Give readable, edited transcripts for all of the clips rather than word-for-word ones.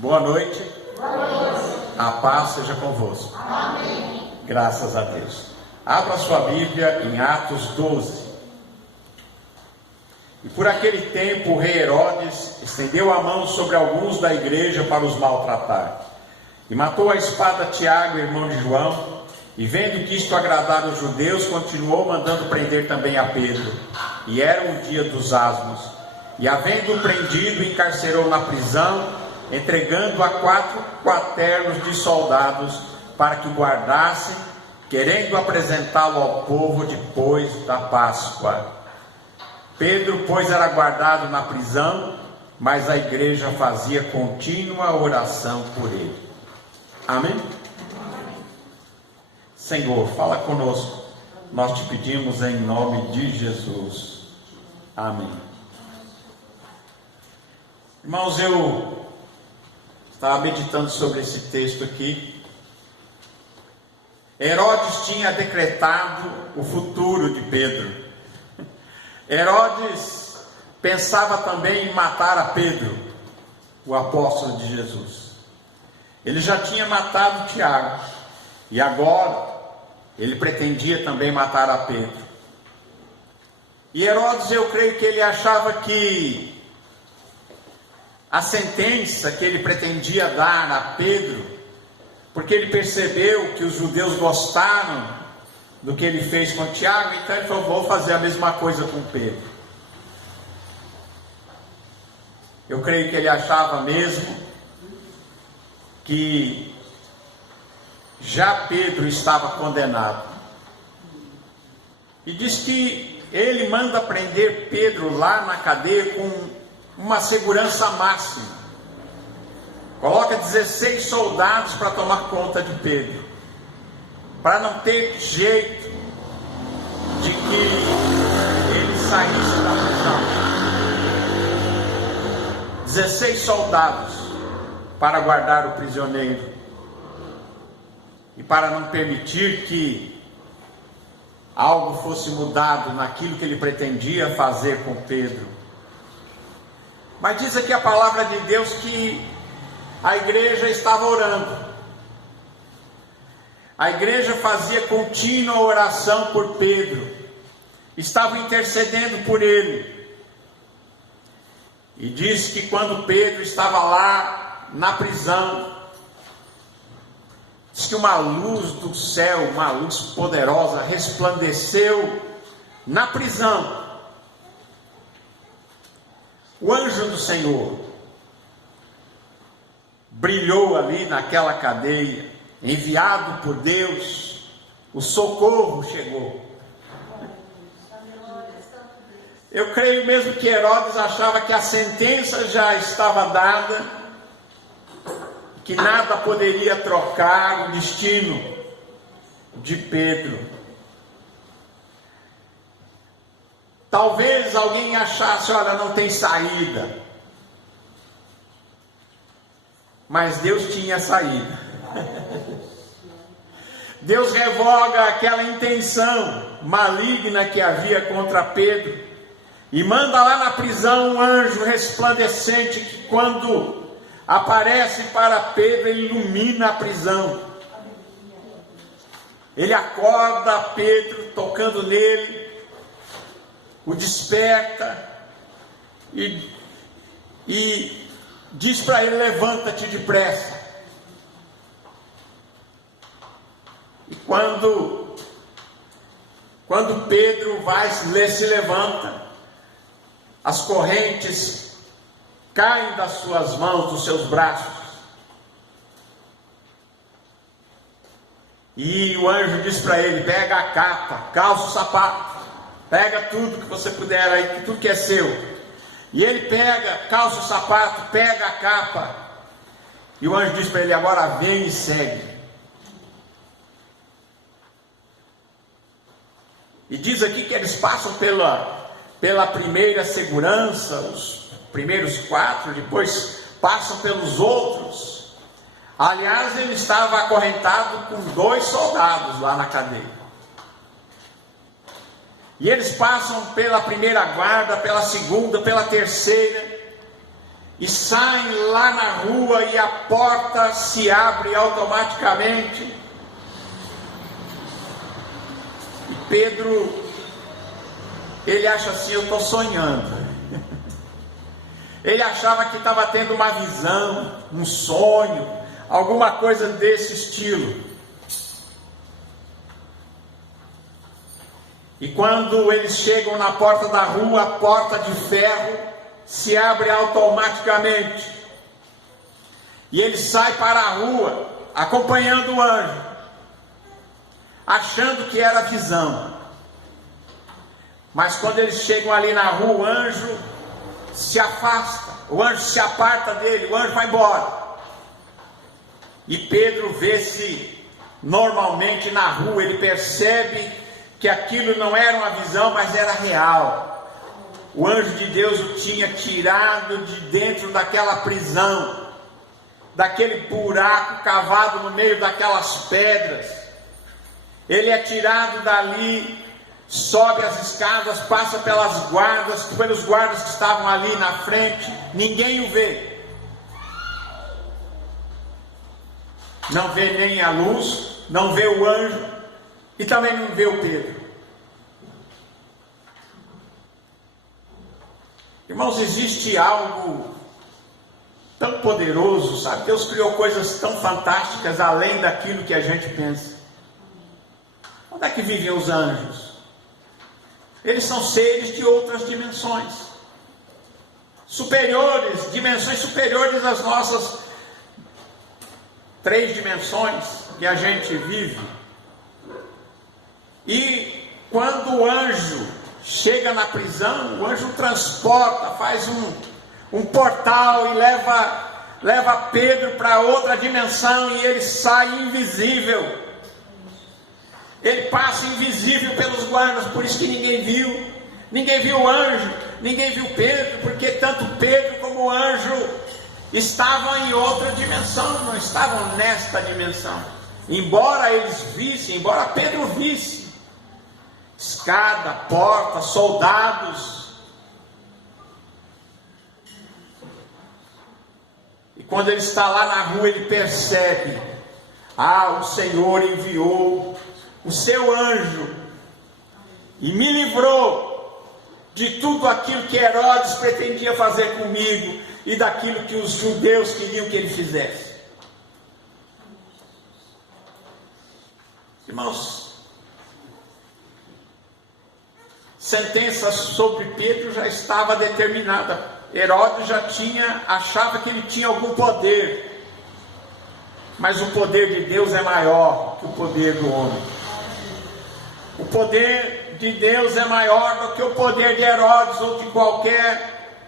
Boa noite. A paz seja convosco. Amém. Graças a Deus. Abra sua Bíblia em Atos 12. E por aquele tempo o rei Herodes estendeu a mão sobre alguns da igreja para os maltratar. E matou a espada Tiago, irmão de João, e vendo que isto agradara os judeus, continuou mandando prender também a Pedro. E era o dia dos asmos. E havendo-o prendido, encarcerou na prisão, entregando a 4 quaternos de soldados para que o guardassem, querendo apresentá-lo ao povo depois da Páscoa. Pedro, pois, era guardado na prisão, mas a igreja fazia contínua oração por ele. Amém? Senhor, fala conosco, nós te pedimos em nome de Jesus. Amém. Irmãos, eu estava meditando sobre esse texto aqui. Herodes tinha decretado o futuro de Pedro. Herodes pensava também em matar a Pedro, o apóstolo de Jesus. Ele já tinha matado Tiago, e agora ele pretendia também matar a Pedro. E Herodes, eu creio que ele achava que a sentença que ele pretendia dar a Pedro, porque ele percebeu que os judeus gostaram do que ele fez com Tiago, então ele falou: vou fazer a mesma coisa com Pedro. Eu creio que ele achava mesmo que já Pedro estava condenado. E diz que ele manda prender Pedro lá na cadeia com uma segurança máxima. Coloca 16 soldados para tomar conta de Pedro, para não ter jeito de que ele saísse da prisão. 16 soldados para guardar o prisioneiro e para não permitir que algo fosse mudado naquilo que ele pretendia fazer com Pedro. Mas diz aqui a palavra de Deus que a igreja estava orando. A igreja fazia contínua oração por Pedro. Estava intercedendo por ele. E diz que quando Pedro estava lá na prisão, diz que uma luz do céu, uma luz poderosa, resplandeceu na prisão. O anjo do Senhor brilhou ali naquela cadeia, enviado por Deus, o socorro chegou. Eu creio mesmo que Herodes achava que a sentença já estava dada, que nada poderia trocar o destino de Pedro. Talvez alguém achasse: olha, não tem saída. Mas Deus tinha saída. Deus revoga aquela intenção maligna que havia contra Pedro e manda lá na prisão um anjo resplandecente que, quando aparece para Pedro, ele ilumina a prisão. Ele acorda Pedro, tocando nele, o desperta e diz para ele: levanta-te depressa. E quando Pedro se levanta, as correntes caem das suas mãos, dos seus braços. E o anjo diz para ele: pega a capa, calça o sapato, pega tudo que você puder aí, tudo que é seu. E ele pega, calça o sapato, pega a capa. E o anjo diz para ele: agora vem e segue. E diz aqui que eles passam pela primeira segurança, os primeiros 4, depois passam pelos outros. Aliás, ele estava acorrentado com 2 soldados lá na cadeia. E eles passam pela primeira guarda, pela segunda, pela terceira. e saem lá na rua e a porta se abre automaticamente. E Pedro, ele acha assim: eu estou sonhando. Ele achava que estava tendo uma visão, um sonho, alguma coisa desse estilo. E quando eles chegam na porta da rua, a porta de ferro se abre automaticamente. E ele sai para a rua, acompanhando o anjo, achando que era visão. Mas quando eles chegam ali na rua, o anjo se afasta, o anjo se aparta dele, o anjo vai embora. E Pedro vê-se normalmente na rua, ele percebe que aquilo não era uma visão, mas era real. O anjo de Deus o tinha tirado de dentro daquela prisão, daquele buraco cavado no meio daquelas pedras. Ele é tirado dali, sobe as escadas, passa pelos guardas que estavam ali na frente, ninguém o vê. Não vê nem a luz, não vê o anjo, e também não vê o Pedro. Irmãos, existe algo tão poderoso, sabe? Deus criou coisas tão fantásticas além daquilo que a gente pensa. Onde é que vivem os anjos? Eles são seres de outras dimensões, superiores, dimensões superiores às nossas 3 dimensões que a gente vive. E quando o anjo chega na prisão, o anjo transporta, faz um portal e leva Pedro para outra dimensão, e ele sai invisível. Ele passa invisível pelos guardas, por isso que ninguém viu o anjo, ninguém viu Pedro, porque tanto Pedro como o anjo estavam em outra dimensão, não estavam nesta dimensão. Embora eles vissem, embora Pedro visse escada, porta, soldados, e quando ele está lá na rua, ele percebe: o Senhor enviou o seu anjo e me livrou de tudo aquilo que Herodes pretendia fazer comigo e daquilo que os judeus queriam que ele fizesse. Irmãos, sentença sobre Pedro já estava determinada. Herodes achava que ele tinha algum poder, mas o poder de Deus é maior que o poder do homem. O poder de Deus é maior do que o poder de Herodes ou de qualquer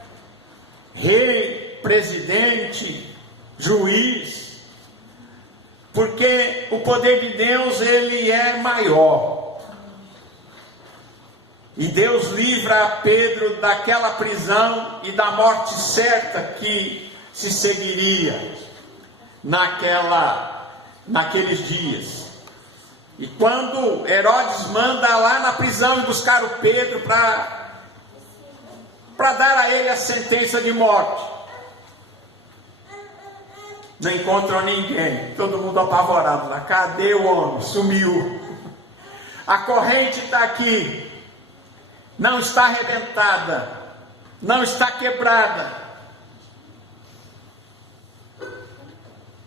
rei, presidente, juiz, porque o poder de Deus, ele é maior. E Deus livra Pedro daquela prisão e da morte certa que se seguiria naqueles dias. E quando Herodes manda lá na prisão e buscar o Pedro para dar a ele a sentença de morte, não encontram ninguém, todo mundo apavorado lá. Cadê o homem? Sumiu. A corrente está aqui, não está arrebentada, não está quebrada,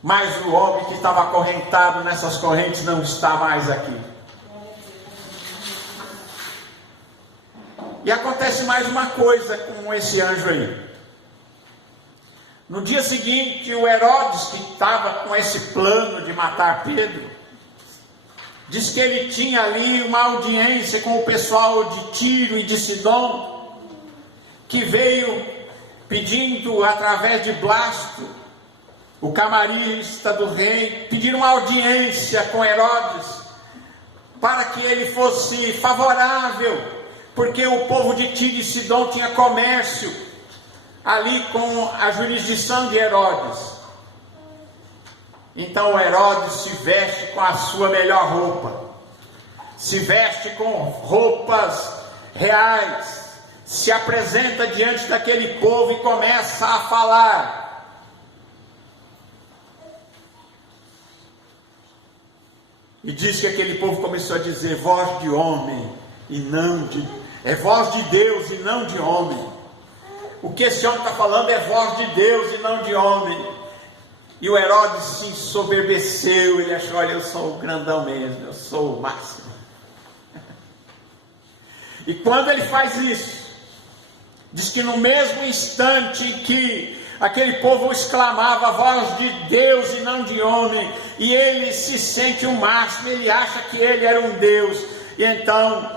mas o homem que estava acorrentado nessas correntes não está mais aqui. E acontece mais uma coisa com esse anjo aí. No dia seguinte, o Herodes, que estava com esse plano de matar Pedro, diz que ele tinha ali uma audiência com o pessoal de Tiro e de Sidom, que veio pedindo através de Blasto, o camarista do rei, pedir uma audiência com Herodes, para que ele fosse favorável, porque o povo de Tiro e Sidom tinha comércio ali com a jurisdição de Herodes. Então Herodes se veste com a sua melhor roupa, se veste com roupas reais, se apresenta diante daquele povo e começa a falar. E diz que aquele povo começou a dizer: voz de homem e não de... é voz de Deus e não de homem. O que esse homem está falando é voz de Deus e não de homem. E o Herodes se ensoberbeceu, ele achou: olha, eu sou o grandão mesmo, eu sou o máximo. E quando ele faz isso, diz que no mesmo instante que aquele povo exclamava a voz de Deus e não de homem, e ele se sente o máximo, ele acha que ele era um Deus, e então,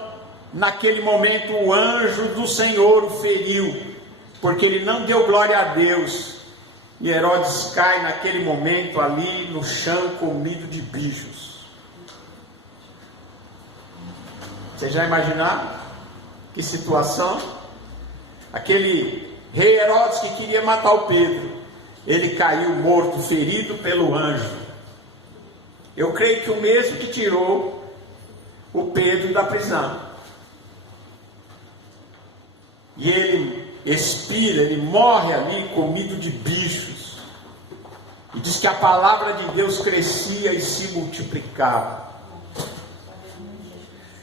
naquele momento, o anjo do Senhor o feriu, porque ele não deu glória a Deus, e Herodes cai naquele momento ali no chão, comido de bichos. Vocês já imaginaram? Que situação? Aquele rei Herodes que queria matar o Pedro, ele caiu morto, ferido pelo anjo. Eu creio que o mesmo que tirou o Pedro da prisão. E ele expira, ele morre ali comido de bichos. E diz que a palavra de Deus crescia e se multiplicava.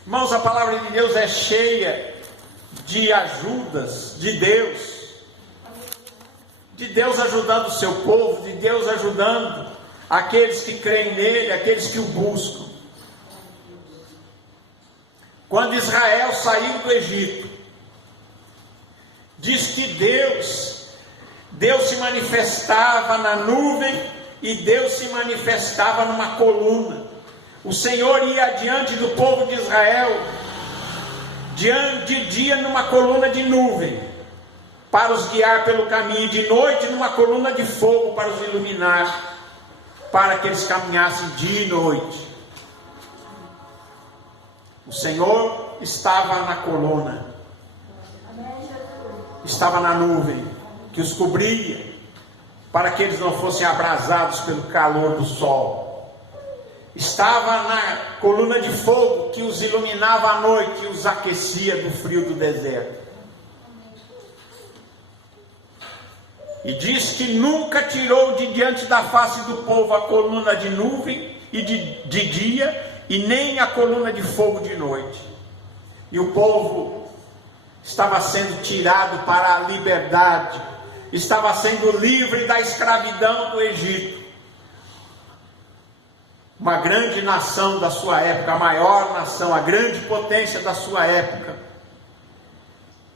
Irmãos, a palavra de Deus é cheia de ajudas de Deus ajudando o seu povo, de Deus ajudando aqueles que creem nele, aqueles que o buscam. Quando Israel saiu do Egito, diz que Deus se manifestava na nuvem e Deus se manifestava numa coluna. O Senhor ia adiante do povo de Israel, de dia numa coluna de nuvem, para os guiar pelo caminho, e de noite numa coluna de fogo para os iluminar, para que eles caminhassem dia e noite. O Senhor estava na coluna, estava na nuvem, que os cobria, para que eles não fossem abrasados pelo calor do sol. Estava na coluna de fogo, que os iluminava à noite e os aquecia do frio do deserto. E diz que nunca tirou de diante da face do povo a coluna de nuvem e de dia, e nem a coluna de fogo de noite. E o povo estava sendo tirado para a liberdade, estava sendo livre da escravidão do Egito. Uma grande nação da sua época, a maior nação, a grande potência da sua época.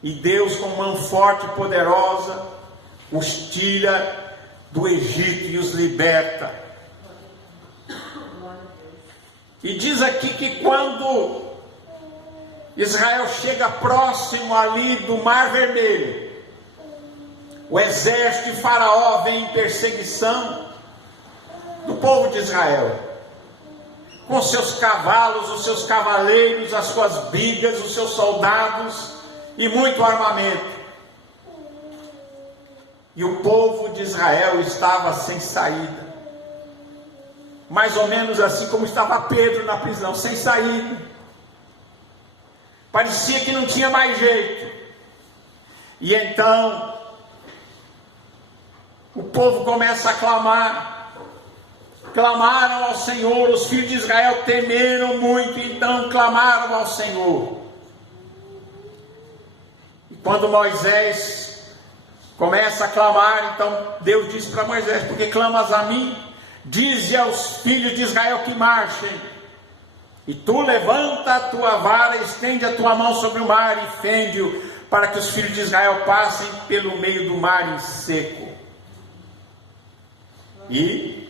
E Deus, com mão forte e poderosa, os tira do Egito e os liberta. E diz aqui que quando Israel chega próximo ali do Mar Vermelho, o exército de Faraó vem em perseguição do povo de Israel, com seus cavalos, os seus cavaleiros, as suas bigas, os seus soldados e muito armamento. E o povo de Israel estava sem saída, mais ou menos assim como estava Pedro na prisão, sem saída. Parecia que não tinha mais jeito. E então o povo começa a clamar. Clamaram ao Senhor, os filhos de Israel temeram muito, então clamaram ao Senhor. E quando Moisés começa a clamar, então Deus diz para Moisés: porque clamas a mim? Dize aos filhos de Israel que marchem, e tu levanta a tua vara, estende a tua mão sobre o mar e fende-o, para que os filhos de Israel passem pelo meio do mar em seco. E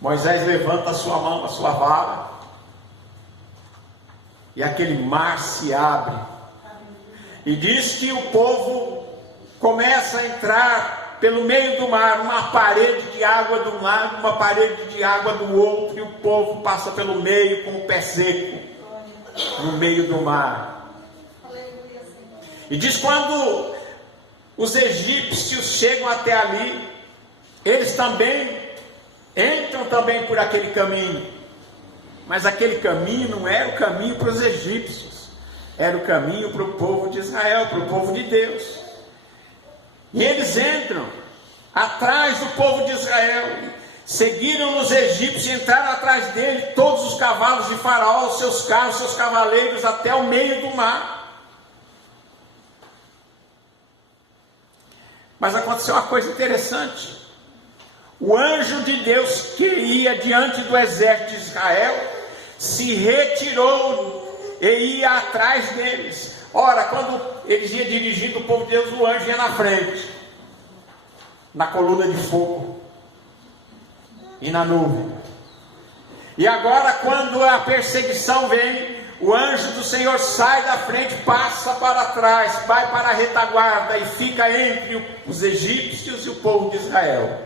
Moisés levanta a sua mão, a sua vara, e aquele mar se abre, e diz que o povo começa a entrar pelo meio do mar, uma parede de água de um lado, uma parede de água do outro, e o povo passa pelo meio com o pé seco, no meio do mar. E diz quando os egípcios chegam até ali, eles também entram também por aquele caminho, mas aquele caminho não era o caminho para os egípcios, era o caminho para o povo de Israel, para o povo de Deus. E eles entram atrás do povo de Israel, seguiram os egípcios e entraram atrás dele, todos os cavalos de Faraó, os seus carros, seus cavaleiros, até o meio do mar. Mas aconteceu uma coisa interessante. O anjo de Deus que ia diante do exército de Israel se retirou e ia atrás deles. Ora, quando eles iam dirigindo o povo de Deus, o anjo ia na frente, na coluna de fogo e na nuvem. E agora, quando a perseguição vem, o anjo do Senhor sai da frente, passa para trás, vai para a retaguarda e fica entre os egípcios e o povo de Israel.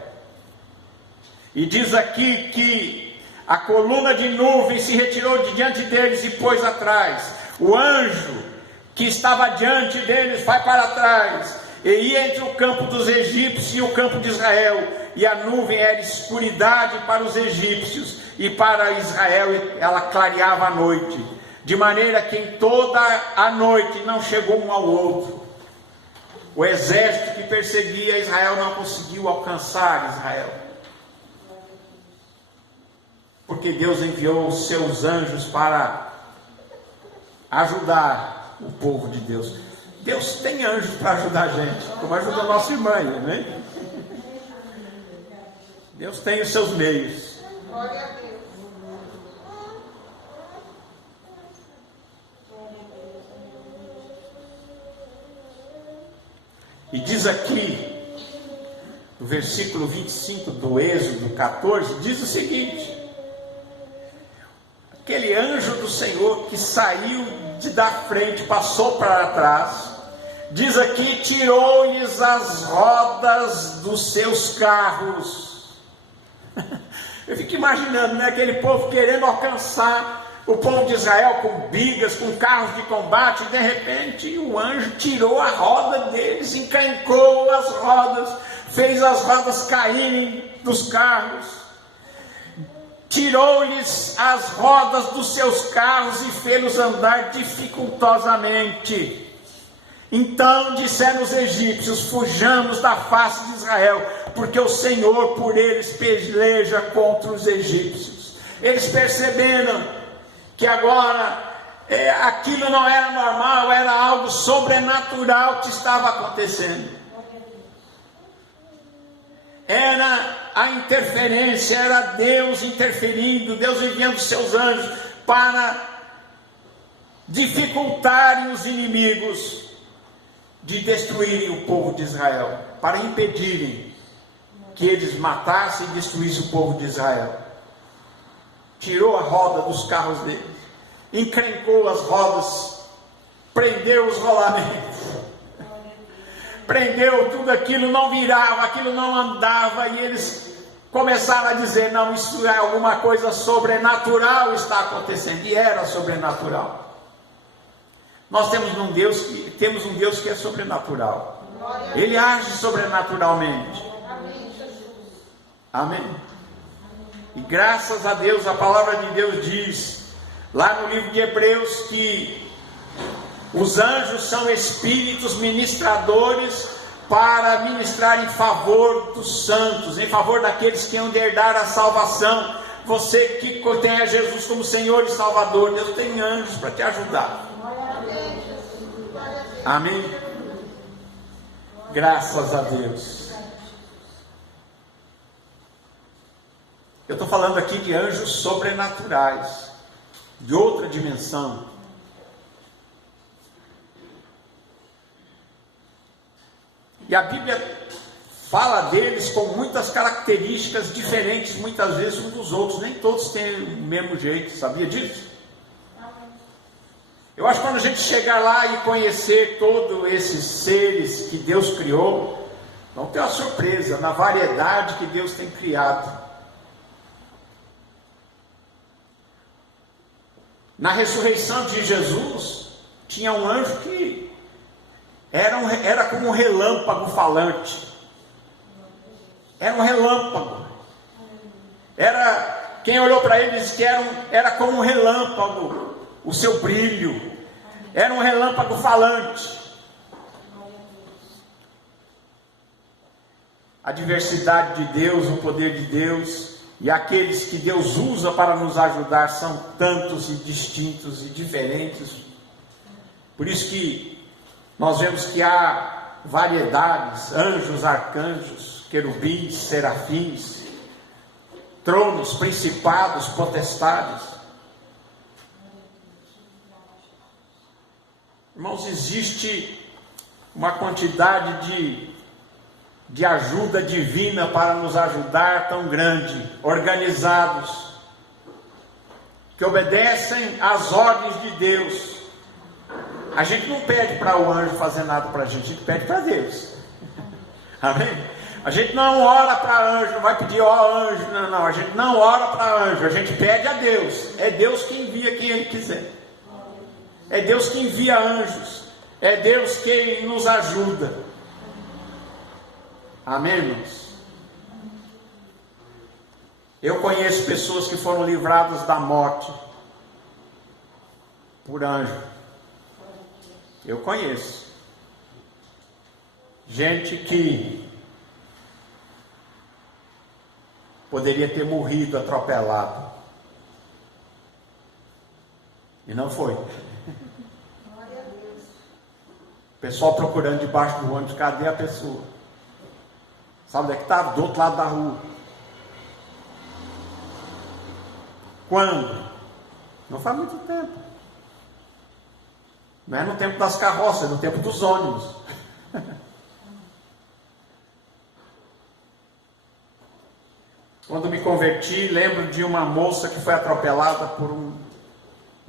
E diz aqui que a coluna de nuvem se retirou de diante deles e pôs atrás. O anjo que estava diante deles vai para trás e ia entre o campo dos egípcios e o campo de Israel. E a nuvem era escuridade para os egípcios e para Israel ela clareava a noite. De maneira que em toda a noite não chegou um ao outro. O exército que perseguia Israel não conseguiu alcançar Israel. Porque Deus enviou os seus anjos para ajudar o povo de Deus. Deus tem anjos para ajudar a gente, como ajuda a nossa irmã, né? Deus tem os seus meios. Glória a Deus. E diz aqui, no versículo 25 do Êxodo 14, diz o seguinte: aquele anjo do Senhor que saiu da frente, passou para trás, diz aqui, tirou-lhes as rodas dos seus carros. Eu fico imaginando, né, aquele povo querendo alcançar o povo de Israel com bigas, com carros de combate, e de repente o anjo tirou a roda deles, encrencou as rodas, fez as rodas caírem dos carros, tirou-lhes as rodas dos seus carros e fez-los andar dificultosamente. Então disseram os egípcios: fujamos da face de Israel, porque o Senhor por eles peleja contra os egípcios. Eles perceberam que agora aquilo não era normal, era algo sobrenatural que estava acontecendo. Era a interferência, era Deus interferindo, Deus enviando seus anjos para dificultarem os inimigos de destruírem o povo de Israel, para impedirem que eles matassem e destruíssem o povo de Israel. Tirou a roda dos carros deles, encrencou as rodas, prendeu os rolamentos, prendeu tudo aquilo, não virava, aquilo não andava, e eles começaram a dizer: não, isso é alguma coisa sobrenatural está acontecendo, e era sobrenatural. Nós temos um Deus que é sobrenatural, Ele age sobrenaturalmente. Amém. E graças a Deus, a palavra de Deus diz lá no livro de Hebreus que os anjos são espíritos ministradores para ministrar em favor dos santos, em favor daqueles que hão de herdar a salvação. Você que tem a Jesus como Senhor e Salvador, Deus tem anjos para te ajudar. Amém? Graças a Deus. Eu estou falando aqui de anjos sobrenaturais, de outra dimensão. E a Bíblia fala deles com muitas características diferentes, muitas vezes uns dos outros. Nem todos têm o mesmo jeito, sabia disso? Eu acho que quando a gente chegar lá e conhecer todos esses seres que Deus criou, vamos ter uma surpresa na variedade que Deus tem criado. Na ressurreição de Jesus, tinha um anjo que era como um relâmpago falante. Era um relâmpago. Quem olhou para ele disse que era como um relâmpago, o seu brilho. Era um relâmpago falante. A diversidade de Deus, o poder de Deus e aqueles que Deus usa para nos ajudar são tantos e distintos e diferentes. Por isso que nós vemos que há variedades: anjos, arcanjos, querubins, serafins, tronos, principados, potestades. Irmãos, existe uma quantidade de ajuda divina para nos ajudar tão grande, organizados, que obedecem às ordens de Deus. A gente não pede para o anjo fazer nada para a gente pede para Deus. Amém? A gente não ora para anjo, não vai pedir, ó anjo, não, a gente não ora para anjo, a gente pede a Deus. É Deus que envia quem Ele quiser. É Deus que envia anjos. É Deus quem nos ajuda. Amém, irmãos? Eu conheço pessoas que foram livradas da morte por anjo. Eu conheço gente que poderia ter morrido atropelado e não foi. Pessoal procurando debaixo do ônibus, cadê a pessoa? Sabe onde é que estava? Do outro lado da rua. Quando? Não faz muito tempo. Não é no tempo das carroças, é no tempo dos ônibus. Quando me converti, lembro de uma moça que foi atropelada por um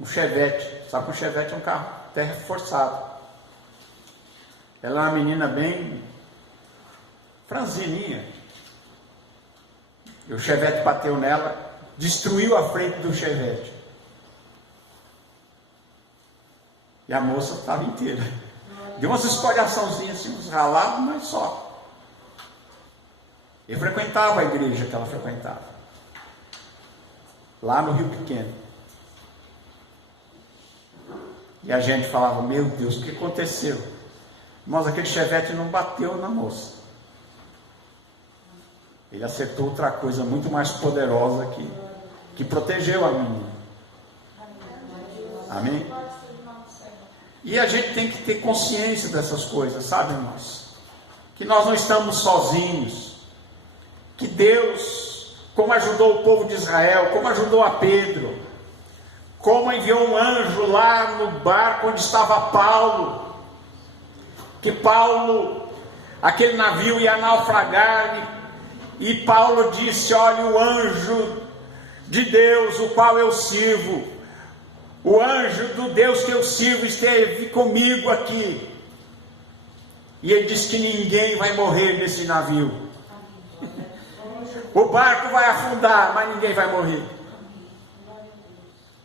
Chevette. Sabe que o Chevette é um carro até reforçado. Ela é uma menina bem franzininha. E o Chevette bateu nela, destruiu a frente do Chevette. E a moça estava inteira. Deu umas escoriaçãozinhas assim, uns ralados, mas só. Eu frequentava a igreja que ela frequentava. Lá no Rio Pequeno. E a gente falava, meu Deus, o que aconteceu? Mas aquele Chevette não bateu na moça. Ele acertou outra coisa muito mais poderosa que protegeu a menina. Amém? E a gente tem que ter consciência dessas coisas, sabe, irmãos? Que nós não estamos sozinhos. Que Deus, como ajudou o povo de Israel, como ajudou a Pedro, como enviou um anjo lá no barco onde estava Paulo, que Paulo, aquele navio ia naufragar, e Paulo disse, olha, o anjo de Deus, o qual eu sirvo, o anjo do Deus que eu sirvo esteve comigo aqui, e ele disse que ninguém vai morrer nesse navio, o barco vai afundar, mas ninguém vai morrer.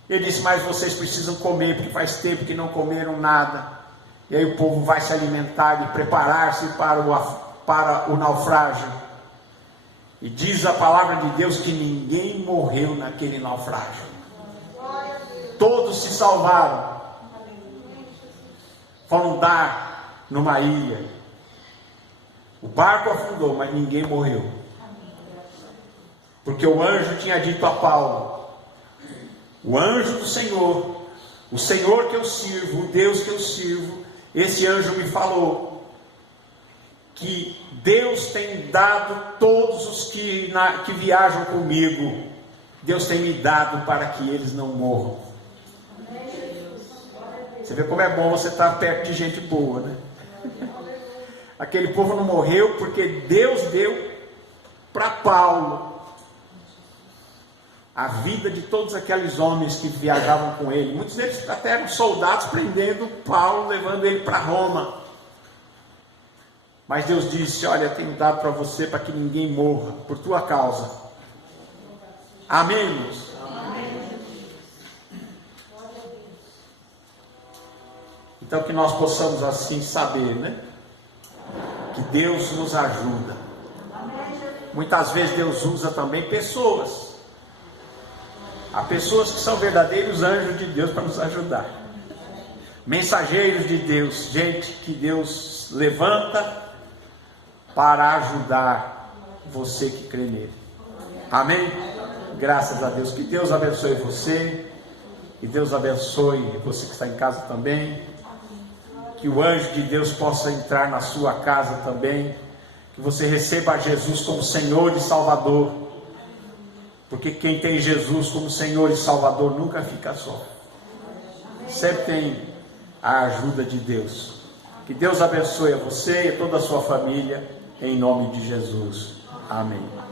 Ele disse, mas vocês precisam comer, porque faz tempo que não comeram nada. E aí o povo vai se alimentar e preparar-se para o naufrágio. E diz a palavra de Deus que ninguém morreu naquele naufrágio. Todos se salvaram. Foram dar numa ilha. O barco afundou, mas ninguém morreu. Porque o anjo tinha dito a Paulo, o anjo do Senhor, o Senhor que eu sirvo, o Deus que eu sirvo, esse anjo me falou que Deus tem dado todos os que viajam comigo, Deus tem me dado para que eles não morram. Você vê como é bom você estar perto de gente boa, né? Aquele povo não morreu porque Deus deu para Paulo a vida de todos aqueles homens que viajavam com ele. Muitos deles até eram soldados prendendo Paulo, levando ele para Roma. Mas Deus disse, olha, tenho dado para você para que ninguém morra por tua causa. Amém, irmãos? Amém. Então que nós possamos assim saber, né? Que Deus nos ajuda. Muitas vezes Deus usa também pessoas. Há pessoas que são verdadeiros anjos de Deus para nos ajudar. mensageiros de Deus, gente que Deus levanta para ajudar você que crê nele. Amém? Graças a Deus. Que Deus abençoe você. Que Deus abençoe você que está em casa também. Que o anjo de Deus possa entrar na sua casa também. Que você receba Jesus como Senhor e Salvador. Porque quem tem Jesus como Senhor e Salvador nunca fica só. Sempre tem a ajuda de Deus. Que Deus abençoe a você e a toda a sua família. Em nome de Jesus. Amém.